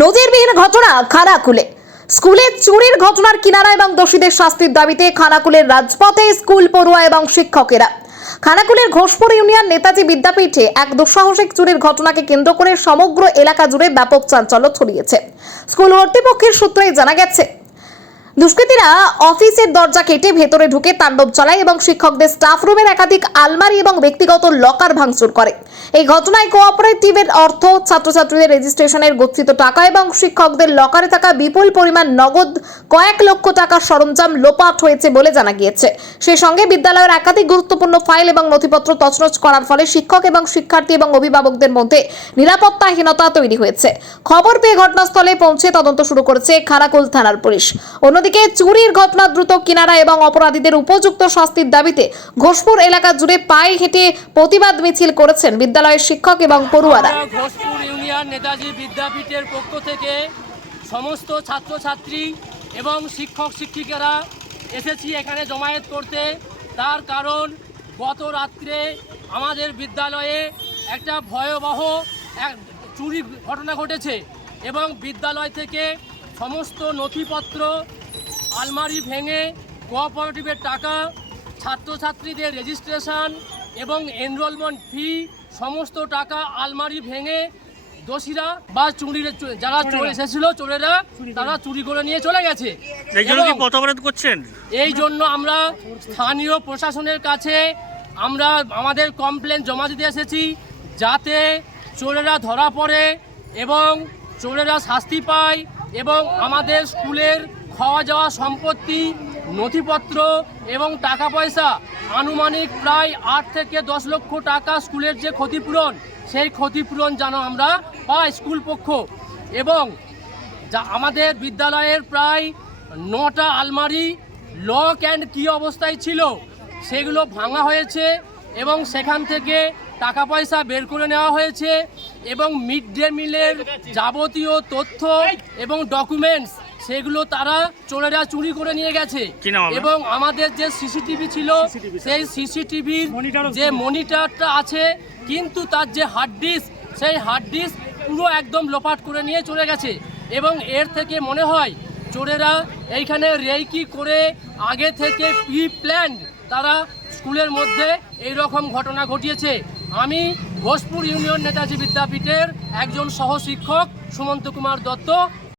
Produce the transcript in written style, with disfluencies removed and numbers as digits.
নজিরবিহীন ঘটনা খানাকুলে। স্কুলে চুরির ঘটনার কিনারা এবং দোষীদের শাস্তির দাবিতে খানাকুলের রাজপথে স্কুল পড়ুয়া এবং শিক্ষকেরা। খানাকুলের ঘোষপুর ইউনিয়ন নেতাজি বিদ্যাপীঠে এক দুঃসাহসিক চুরির ঘটনাকে কেন্দ্র করে সমগ্র এলাকা জুড়ে ব্যাপক চাঞ্চল্য ছড়িয়েছে। স্কুল কর্তৃপক্ষের সূত্রে জানা গেছে, দুষ্কৃতীরা অফিসের দরজা কেটে ভেতরে ঢুকে তাণ্ডব চালায় এবং শিক্ষকদের স্টাফ রুমের একাধিক আলমারি এবং ব্যক্তিগত লকার ভাঙচুর করে। এই ঘটনায় কোঅপারেটিভের অর্থ, ছাত্রছাত্রীদের রেজিস্ট্রেশনের গচ্ছিত টাকা এবং শিক্ষকদের লকারে থাকা বিপুল পরিমাণ নগদ কয়েক লক্ষ টাকার সরঞ্জাম লোপাট হয়েছে বলে জানা গিয়েছে। সেই সঙ্গে বিদ্যালয়ের একাধিক গুরুত্বপূর্ণ ফাইল এবং নথিপত্র তছনছ করার ফলে শিক্ষক এবং শিক্ষার্থী এবং অভিভাবকদের মধ্যে নিরাপত্তাহীনতা তৈরি হয়েছে। খবর পেয়ে ঘটনাস্থলে পৌঁছে তদন্ত শুরু করেছে খানাকুল থানার পুলিশ। অন্যদিকে চুরির ঘটনা দ্রুত কিনারা এবং অপরাধীদের উপযুক্ত শাস্তির দাবিতে ঘোষপুর এলাকা জুড়ে পায়ে হেঁটে প্রতিবাদ মিছিল করেছেন বিদ্যালয়ের শিক্ষক এবং পড়ুয়ারা। ঘোষপুর ইউনিয়ন নেতাজি বিদ্যাপীঠের পক্ষ থেকে সমস্ত ছাত্রছাত্রী এবং শিক্ষক শিক্ষিকারা এসেছি এখানে জমায়েত করতে। তার কারণ গত রাত্রে আমাদের বিদ্যালয়ে একটা ভয়াবহ চুরি ঘটনা ঘটেছে এবং বিদ্যালয় থেকে সমস্ত নথিপত্র, আলমারি ভেঙে কোঅপারেটিভের টাকা, ছাত্রছাত্রীদের রেজিস্ট্রেশন এবং এনরোলমেন্ট ফি সমস্ত টাকা আলমারি ভেঙে দোষীরা বা যারা চোর এসেছিল চোরেরা তারা চুরি করে নিয়ে চলে গেছে। এই জন্য আমরা স্থানীয় প্রশাসনের কাছে আমরা আমাদের কমপ্লেন জমা দিতে এসেছি, যাতে চোরেরা ধরা পড়ে এবং চোরেরা শাস্তি পায় এবং আমাদের স্কুলের খাওয়া যাওয়া সম্পত্তি, নথিপত্র এবং টাকা পয়সা আনুমানিক প্রায় 8 থেকে 10 লক্ষ টাকা স্কুলের যে ক্ষতিপূরণ, সেই ক্ষতিপূরণ যেন আমরা পাই স্কুল পক্ষ। এবং যা আমাদের বিদ্যালয়ের প্রায় 9টা আলমারি লক অ্যান্ড কি অবস্থায় ছিল সেগুলো ভাঙা হয়েছে এবং সেখান থেকে টাকা পয়সা বের করে নেওয়া হয়েছে এবং মিড ডে মিলের যাবতীয় তথ্য এবং ডকুমেন্টস সেগুলো তারা চোরেরা চুরি করে নিয়ে গেছে। এবং আমাদের যে সিসিটিভি ছিল সেই সিসিটিভির যে মনিটরটা আছে কিন্তু তার যে হার্ড ডিস্ক, সেই হার্ড ডিস্ক পুরো একদম লোপাট করে নিয়ে চলে গেছে। এবং এর থেকে মনে হয় চোরেরা এইখানে রেকি করে আগে থেকে প্রি প্ল্যান্ড তারা স্কুলের মধ্যে এই রকম ঘটনা ঘটিয়েছে। আমি ঘোষপুর ইউনিয়ন নেতাজি বিদ্যাপীঠের একজন সহশিক্ষক সুমন্ত কুমার দত্ত